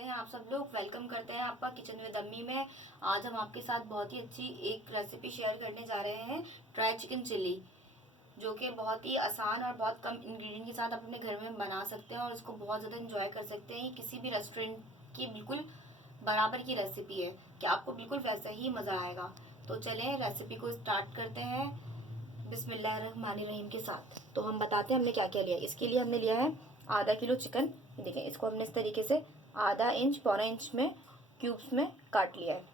कैसे हैं आप सब लोग। वेलकम करते हैं आपका किचन विद अम्मी में। आज हम आपके साथ बहुत ही अच्छी एक रेसिपी शेयर करने जा रहे हैं, ड्राई चिकन चिल्ली, जो कि बहुत ही आसान और बहुत कम इंग्रेडिएंट के साथ आप अपने घर में बना सकते हैं और इसको बहुत ज़्यादा इंजॉय कर सकते हैं। ये किसी भी रेस्टोरेंट की बिल्कुल बराबर की रेसिपी है कि आपको बिल्कुल वैसा ही मज़ा आएगा। तो चलें रेसिपी को स्टार्ट करते हैं बिस्मिल्लाहिर्रहमानिर्रहीम के साथ। तो हम बताते हैं हमने क्या क्या लिया। इसके लिए हमने लिया है आधा किलो चिकन। देखें, इसको हमने इस तरीके से आधा इंच पौना इंच में क्यूब्स में काट लिया है।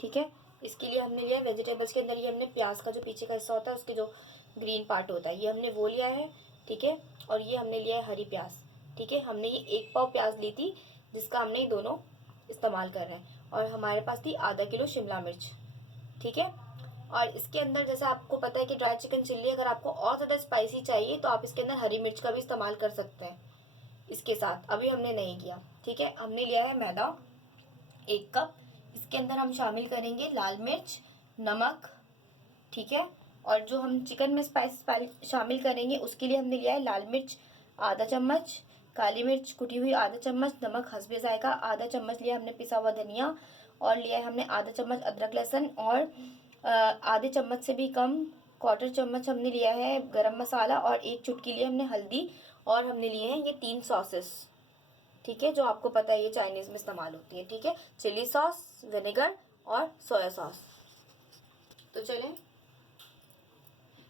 ठीक है, इसके लिए हमने लिया है वेजिटेबल्स के अंदर ये हमने प्याज का जो पीछे का हिस्सा होता है उसके जो ग्रीन पार्ट होता है ये हमने वो लिया है। ठीक है, और ये हमने लिया है हरी प्याज। ठीक है, हमने ये 1 पाव प्याज ली थी जिसका हमने ये दोनों इस्तेमाल कर रहे हैं। और हमारे पास थी आधा किलो शिमला मिर्च। ठीक है, और इसके अंदर जैसे आपको पता है कि ड्राई चिकन चिल्ली अगर आपको और ज़्यादा स्पाइसी चाहिए तो आप इसके अंदर हरी मिर्च का भी इस्तेमाल कर सकते हैं इसके साथ। अभी हमने नहीं किया। ठीक है, हमने लिया है मैदा 1 कप। इसके अंदर हम शामिल करेंगे लाल मिर्च, नमक। ठीक है, और जो हम चिकन में स्पाइस शामिल करेंगे उसके लिए हमने लिया है लाल मिर्च आधा चम्मच, काली मिर्च कुटी हुई आधा चम्मच, नमक हस्बे जायका आधा चम्मच लिया हमने पिसा हुआ धनिया, और लिया है हमने आधा चम्मच अदरक लहसुन, और आधे चम्मच से भी कम 1/4 चम्मच हमने लिया है गरम मसाला, और 1 चुटकी लिए हमने हल्दी, और हमने लिए हैं ये 3 सॉसेस। ठीक है, जो आपको पता है ये चाइनीज़ में इस्तेमाल होती है। ठीक है, चिली सॉस, विनेगर और सोया सॉस। तो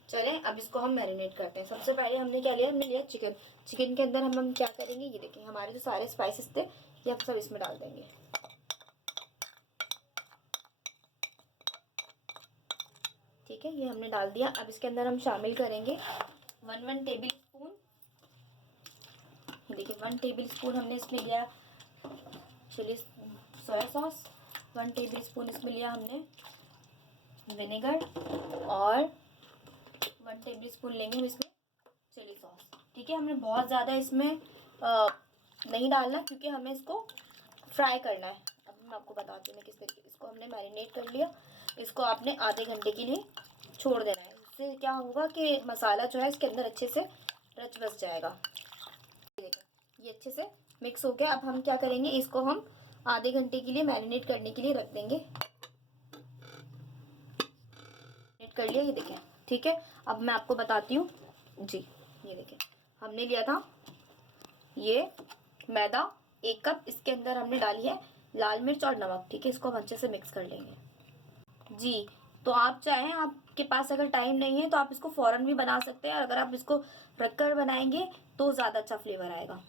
चलें अब इसको हम मैरिनेट करते हैं। सबसे पहले हमने क्या लिया, हमने लिया चिकन। चिकन के अंदर हम क्या करेंगे, ये देखिए हमारे जो सारे स्पाइसेस थे ये हम सब इसमें डाल देंगे। ठीक है, ये हमने डाल दिया। अब इसके अंदर हम शामिल करेंगे 1 टेबल स्पून। देखिए 1 टेबल स्पून हमने इसमें लिया chilli soya sauce, 1 tablespoon इसमें लिया हमने विनेगर, और 1 टेबल स्पून लेंगे हम इसमें चिली सॉस। ठीक है, हमने बहुत ज़्यादा इसमें नहीं डालना क्योंकि हमें इसको फ्राई करना है। अब मैं आपको बताती हूँ किस तरीके। इसको हमने मैरिनेट कर लिया, इसको आपने आधे घंटे के लिए छोड़ देना है। इससे क्या होगा कि मसाला जो है इसके अंदर अच्छे से रच बस जाएगा। ये अच्छे से मिक्स हो गया। अब हम क्या करेंगे, इसको हम आधे घंटे के लिए मैरिनेट करने के लिए रख देंगे। मैरिनेट कर लिया, ये देखें। ठीक है, अब मैं आपको बताती हूँ जी। ये देखें, हमने लिया था ये मैदा 1 कप। इसके अंदर हमने डाली है लाल मिर्च और नमक। ठीक है, इसको हम अच्छे से मिक्स कर लेंगे जी। तो आप चाहें, आपके पास अगर टाइम नहीं है तो आप इसको फ़ौरन भी बना सकते हैं, और अगर आप इसको रखकर बनाएंगे तो ज़्यादा अच्छा फ्लेवर आएगा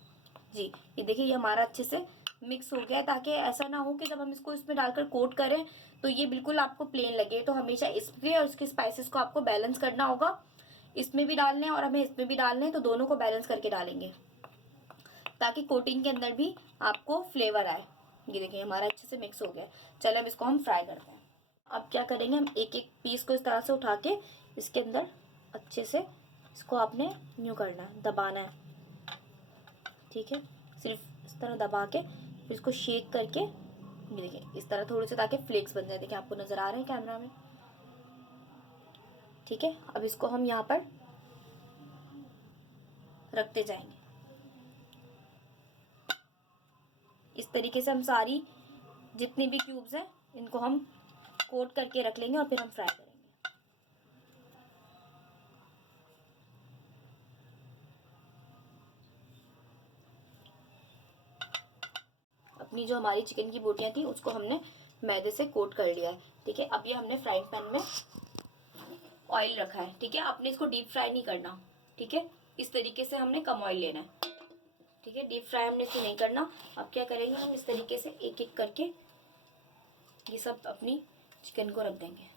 जी। ये देखिए ये हमारा अच्छे से मिक्स हो गया है, ताकि ऐसा ना हो कि जब हम इसको इसमें डालकर कोट करें तो ये बिल्कुल आपको प्लेन लगे। तो हमेशा इसमें और इसके स्पाइसेस को आपको बैलेंस करना होगा। इसमें भी डालने हैं और हमें इसमें भी डालने हैं, तो दोनों को बैलेंस करके डालेंगे ताकि कोटिंग के अंदर भी आपको फ्लेवर आए। ये देखिए हमारा अच्छे से मिक्स हो गया। चलो अब इसको हम फ्राई करते हैं। अब क्या करेंगे, हम एक एक पीस को इस तरह से उठा के इसके अंदर अच्छे से इसको आपने यूँ करना है, दबाना है। ठीक है, सिर्फ इस तरह दबा के फिर इसको शेक करके, ये देखिए इस तरह थोड़े से, ताकि फ्लेक्स बन जाए। देखिए आपको नज़र आ रहे हैं कैमरा में। ठीक है, अब इसको हम यहाँ पर रखते जाएंगे। इस तरीके से हम सारी जितनी भी क्यूब्स हैं इनको हम कोट करके रख लेंगे और फिर हम फ्राई करेंगे। अपनी जो हमारी चिकन की बोटियां थी उसको हमने मैदे से कोट कर लिया है। ठीक है, अब ये हमने फ्राइंग पैन में ऑयल रखा है। ठीक है, आपने इसको डीप फ्राई नहीं करना। ठीक है, इस तरीके से हमने कम ऑयल लेना है। ठीक है, डीप फ्राई हमने इसे नहीं करना। अब क्या करेंगे, हम इस तरीके से एक एक करके ये सब अपनी चिकन को रख देंगे।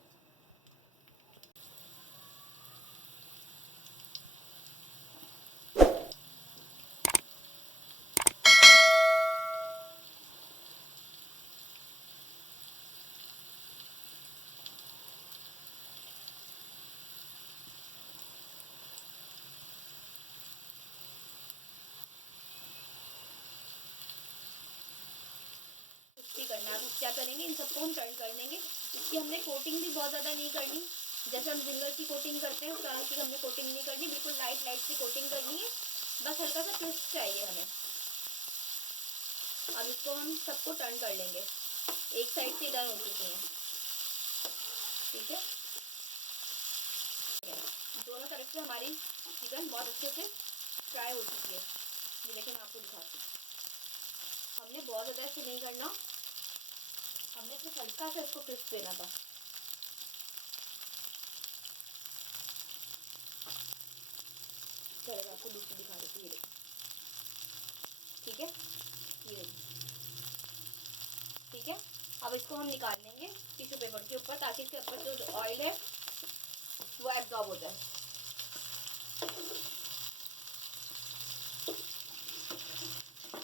करना है। अब क्या करेंगे, इन सबको हम टर्न कर देंगे। इसकी हमने कोटिंग भी बहुत ज़्यादा नहीं करनी, जैसे हम जिंगर की कोटिंग करते हैं उस तरह की हमने कोटिंग नहीं करनी, बिल्कुल लाइट लाइट सी कोटिंग करनी है। बस हल्का सा ट्विस्ट चाहिए हमें। अब इसको हम सबको टर्न कर लेंगे। एक साइड से डन हो चुकी है, ठीक है। दोनों तरफ से हमारी चिकन बहुत अच्छे से फ्राई हो चुकी है। ये देखिए, मैं आपको दिखाती हूँ। हमने बहुत ज़्यादा ऐसे नहीं करना, हमने सिर्फ हल्का सा इसको क्रिस्प देना था। चलेगा, आपको दूसरी दिखा देती हूँ। ये देखो, ठीक है, ये ठीक है। अब इसको हम निकाल लेंगे टिश्यू पेपर के ऊपर, ताकि इसके ऊपर जो ऑयल है वो एब्जॉर्ब हो जाए।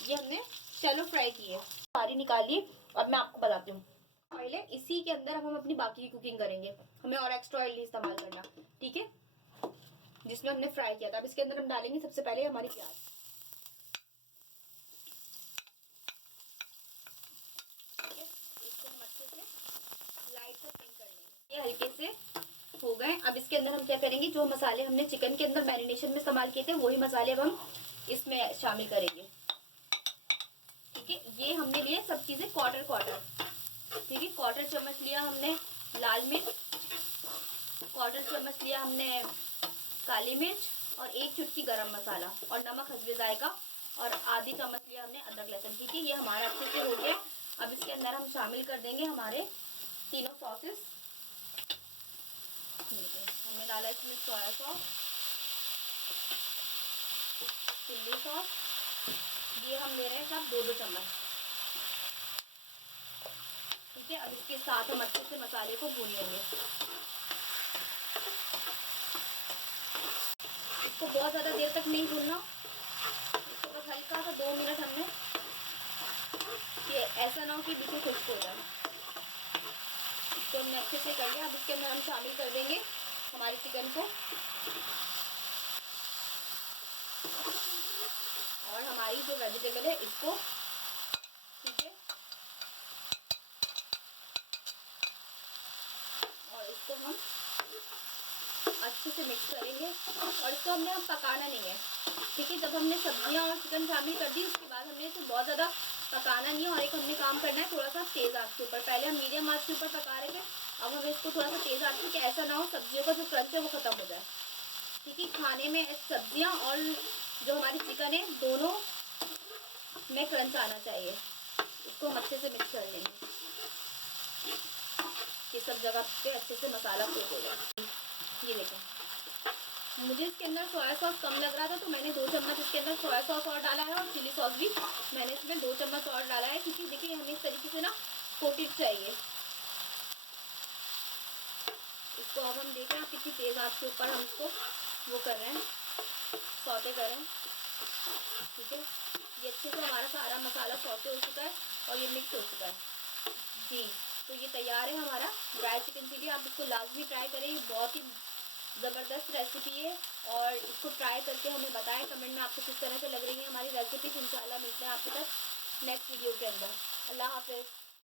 ये हमने शैलो फ्राई की है, सारी निकाल ली। अब मैं आपको बताती हूँ, ऑयल है इसी के अंदर अब हम अपनी बाकी की कुकिंग करेंगे। हमें और एक्स्ट्रा ऑयल नहीं इस्तेमाल करना, ठीक है, जिसमें हमने फ्राई किया था। अब इसके अंदर हम डालेंगे सबसे पहले हमारी प्याज। इसको हम अच्छे से लाइट से पिंक कर लेंगे। ये हल्के से हो गए। अब इसके अंदर हम क्या करेंगे, जो मसाले हमने चिकन के अंदर मैरिनेशन में इस्तेमाल किए थे वही मसाले अब हम इसमें शामिल करेंगे, ठीक है। ये हमने लिए सब चीजें क्वार्टर क्वार्टर, ठीक है। क्वार्टर चम्मच लिया हमने लाल मिर्च, क्वार्टर चम्मच लिया हमने काली मिर्च, और एक चुटकी गरम मसाला और नमक हस्बे जायका, और आधी चम्मच लिया हमने अदरक लहसुन, ठीक है। ये हमारा अच्छे से हो गया। अब इसके अंदर हम शामिल कर देंगे हमारे तीनों सॉसेस। ठीक है, हमने डाला इसमें सोया सॉस, चिल्ली सॉस, ये हम ले रहे हैं सब 2-2 चम्मच, ठीक है। अब इसके साथ हम अच्छे से मसाले को भून लेंगे। इसको बहुत ज़्यादा देर तक नहीं भूनना, इसको बस हल्का सा 2 मिनट हमने, ये ऐसा ना हो कि बिल्कुल खुश्क हो जाए। इसको हमने अच्छे से कर लिया। अब इसके अंदर हम शामिल कर देंगे हमारे चिकन को, और हमारी जो वेजिटेबल है इसको, ठीक है, और इसको हम अच्छे से मिक्स करेंगे। और इसको हमने हम पकाना नहीं है, ठीक है। जब हमने सब्जियां और चिकन शामिल कर दी उसके बाद हमने इसे बहुत ज़्यादा पकाना नहीं है। और एक हमने काम करना है थोड़ा सा तेज़ आंच के ऊपर, पहले हम मीडियम आंच के ऊपर पका रहे थे, अब हमें इसको थोड़ा सा तेज़ आंच पे, ऐसा ना हो सब्जियों का जो क्रंच है वो ख़त्म हो जाए, ठीक है। खाने में सब्जियाँ और जो हमारी चिकन है दोनों में क्रंच आना चाहिए। इसको हम अच्छे से मिक्स कर लेंगे कि सब जगह पे अच्छे से मसाला कोट हो जाए। ये देखें, मुझे इसके अंदर सोया सॉस कम लग रहा था तो मैंने 2 चम्मच इसके अंदर सोया सॉस और डाला है, और चिली सॉस भी मैंने इसमें 2 चम्मच और डाला है, क्योंकि देखिए हमें इस तरीके से ना कोटेड चाहिए। इसको अब हम देख रहे हैं कितनी तेज़ आंच के ऊपर हम इसको वो कर रहे हैं, सौते कर रहे हैं, ठीक है। ये अच्छे से हमारा सारा मसाला सौते हो चुका है और ये मिक्स हो चुका है जी। तो ये तैयार है हमारा ड्राई चिकन चिली। आप इसको लाजमी ट्राई करें, ये बहुत ही ज़बरदस्त रेसिपी है, और इसको ट्राई करके हमें बताएं कमेंट में आपको किस तरह से लग रही है हमारी रेसिपी। इंशाल्लाह मिलते हैं आपके साथ नेक्स्ट वीडियो के अंदर। अल्लाह हाफिज़।